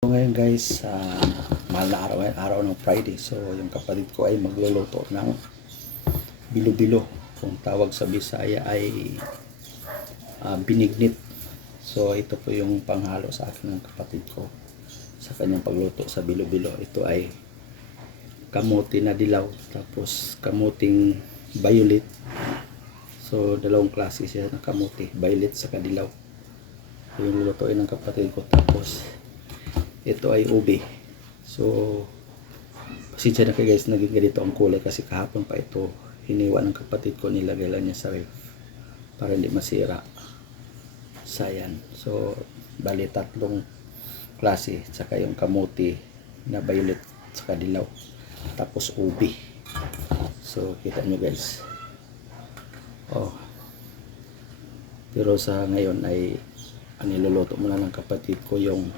So ngayon guys, mahal na araw, araw ng Friday. So yung kapatid ko ay magluluto ng bilo-bilo. Kung tawag sa Bisaya ay binignit. So ito po yung panghalo sa akin ng kapatid ko sa kanyang pagluto sa bilo-bilo. Ito ay kamote na dilaw, tapos kamuting violet. So dalawang klase siya ng kamote, violet sa dilaw. So, yung lulutuin ng kapatid ko. Tapos ito ay ube. So pasensya na kayo guys, naging ganito ang kulay kasi kahapon pa ito hiniwa ng kapatid ko, nilagay lang niya sa ref para hindi masira. Sayan. So bali tatlong klase, saka yung kamuti na violet saka dilaw, tapos ube. So kita nyo guys. Pero sa ngayon ay niluluto muna ng kapatid ko yung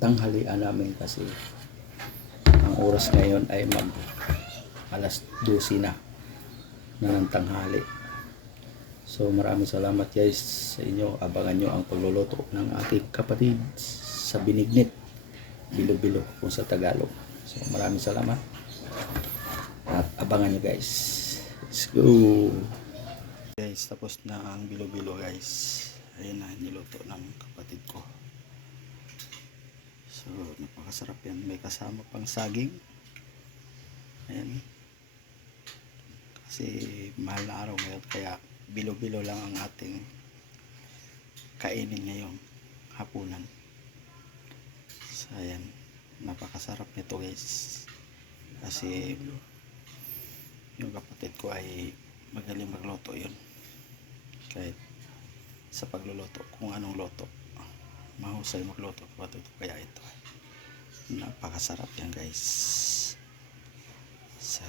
tanghalian namin kasi ang oras ngayon ay alas 12 na ng tanghali. So maraming salamat guys sa inyo. Abangan nyo ang pagluluto ng aking kapatid sa binignit, bilo-bilo kung sa Tagalog. So maraming salamat at abangan nyo guys. Let's go guys. Tapos na ang bilo-bilo guys. Ayun na, niluto ng kapatid ko. So napakasarap yan, may kasama pang saging. Ayan, kasi mahal na araw ngayon kaya bilo-bilo lang ang ating kainin ngayong hapunan. So ayan, napakasarap nito guys kasi yung kapatid ko ay magaling magluto yun. Kahit sa pagluluto, kung anong luto, mahusay magluto kapatid ko, kaya ito napakasarap yan guys. So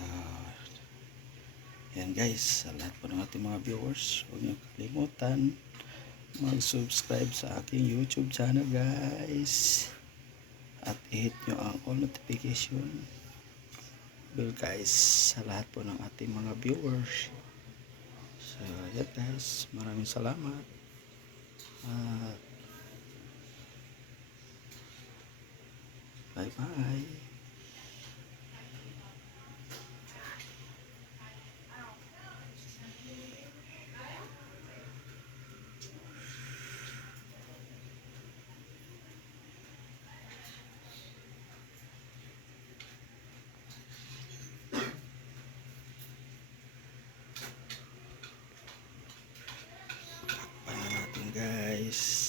yan guys, sa lahat po ng ating mga viewers, huwag niyo kalimutan mag-subscribe sa aking YouTube channel guys, at i-hit nyo ang all notification bell guys sa lahat po ng ating mga viewers. So yan guys, maraming salamat at bye bye. Paano natin guys.